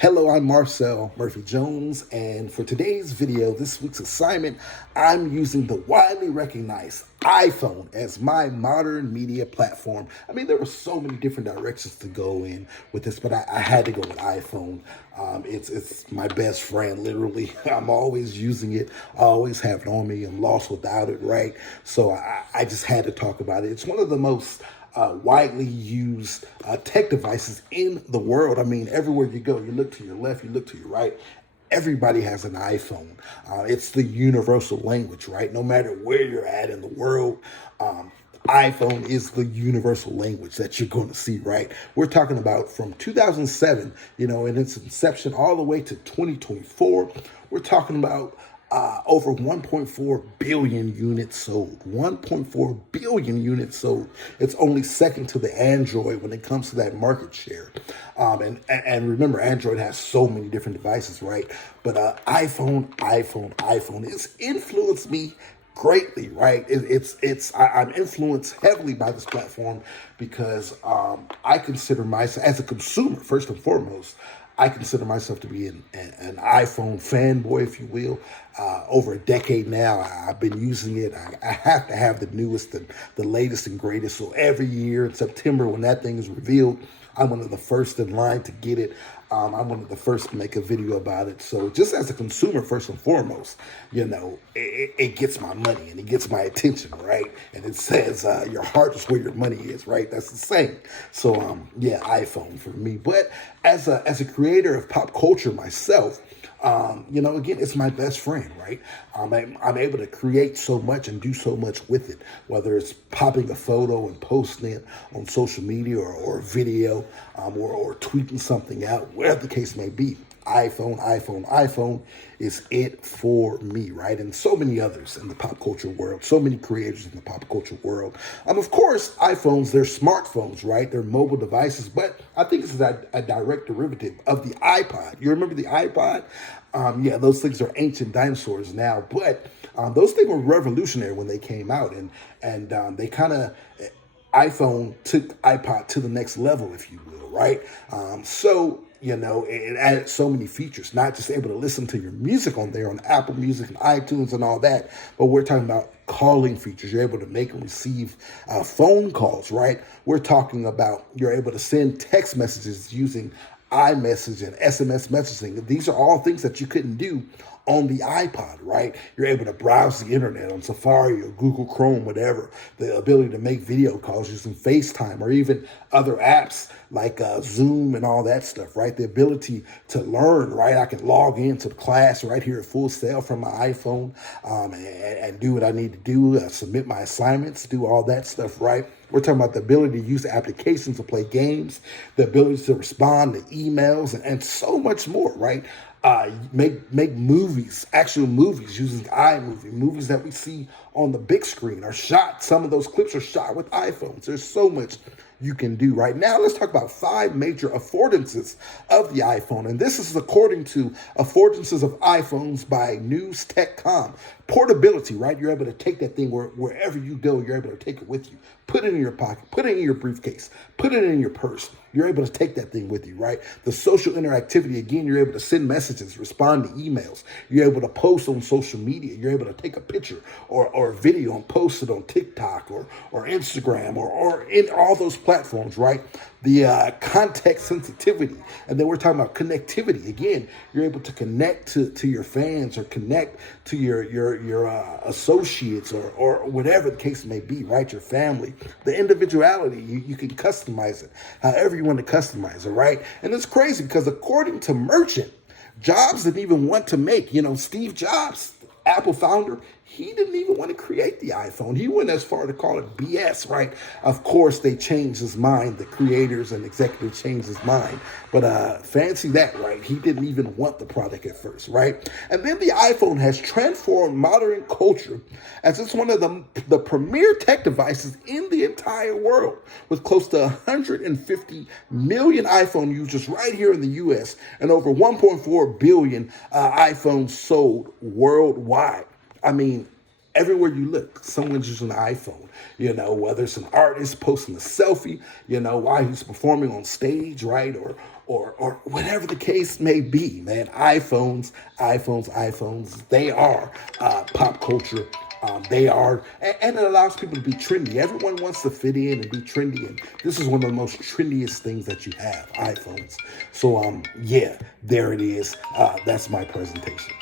Hello, I'm Marcel Murphy Jones, and for today's video, this week's assignment, I'm using the widely recognized iPhone as my modern media platform. I mean, there were so many different directions to go in with this, but I had to go with iPhone. It's my best friend, literally. I'm always using it. I always have it on me. I'm lost without it, right? So I just had to talk about it. It's one of the most widely used tech devices in the world. I mean, everywhere you go, you look to your left, you look to your right, everybody has an iPhone. It's the universal language, right? No matter where you're at in the world, iPhone is the universal language that you're going to see, right? We're talking about from 2007, in its inception all the way to 2024. We're talking about over 1.4 billion units sold. 1.4 billion units sold. It's only second to the Android when it comes to that market share. And remember, Android has so many different devices, right? But iPhone, it's influenced me greatly, right? I'm influenced heavily by this platform because I consider myself, as a consumer, first and foremost, I consider myself to be an iPhone fanboy, if you will. Over a decade now, I've been using it. I have to have the newest, the latest and greatest. So every year in September, when that thing is revealed, I'm one of the first in line to get it. I'm one of the first to make a video about it. So just as a consumer, first and foremost, it gets my money and it gets my attention, right? And it says your heart is where your money is, right? That's the saying. So yeah, iPhone for me. But as a creator of pop culture myself, again, it's my best friend, right? I'm able to create so much and do so much with it, whether it's popping a photo and posting it on social media or video, or tweeting something out, whatever the case may be. iPhone is it for me, right? And so many others in the pop culture world, so many creators in the pop culture world. Of course, iPhones, they're smartphones, right? They're mobile devices, but I think it's a direct derivative of the iPod. You remember the iPod? Yeah, those things are ancient dinosaurs now, but those things were revolutionary when they came out, and they kind of, iPhone took iPod to the next level, if you will, right? It added so many features, not just able to listen to your music on there on Apple Music and iTunes and all that, but we're talking about calling features. You're able to make and receive phone calls, right? We're talking about you're able to send text messages using iMessage and SMS messaging. These are all things that you couldn't do on the iPod, right? You're able to browse the internet on Safari or Google Chrome, whatever. The ability to make video calls using FaceTime or even other apps like Zoom and all that stuff, right? The ability to learn, right? I can log into the class right here at Full Sail from my iPhone and do what I need to do, submit my assignments, do all that stuff, right? We're talking about the ability to use applications to play games, the ability to respond to emails, and so much more, right? Make movies, actual movies using iMovie. Movies that we see on the big screen are shot. Some of those clips are shot with iPhones. There's so much you can do right now. Let's talk about 5 major affordances of the iPhone. And this is according to affordances of iPhones by News.com. Portability, right? You're able to take that thing wherever you go, you're able to take it with you. Put it in your pocket, put it in your briefcase, put it in your purse. You're able to take that thing with you, right? The social interactivity, again, you're able to send messages, respond to emails. You're able to post on social media. You're able to take a picture or a video and post it on TikTok or Instagram or in all those platforms, right? The context sensitivity. And then we're talking about connectivity. Again, you're able to connect to your fans or connect to your associates or whatever the case may be, right? Your family. The individuality, you can customize it however you want to customize it, right? And it's crazy because according to Merchant, Jobs didn't even want to make, Steve Jobs, Apple founder, he didn't even want to create the iPhone. He went as far to call it BS, right? Of course, they changed his mind. The creators and executives changed his mind. But fancy that, right? He didn't even want the product at first, right? And then the iPhone has transformed modern culture as it's one of the premier tech devices in the entire world, with close to 150 million iPhone users right here in the U.S. and over 1.4 billion iPhones sold worldwide. I mean, everywhere you look, someone's using an iPhone, whether it's an artist posting a selfie, while he's performing on stage, right? or whatever the case may be, man. iPhones, they are pop culture. They are, and it allows people to be trendy. Everyone wants to fit in and be trendy, and this is one of the most trendiest things that you have, iPhones. So, yeah, there it is. That's my presentation.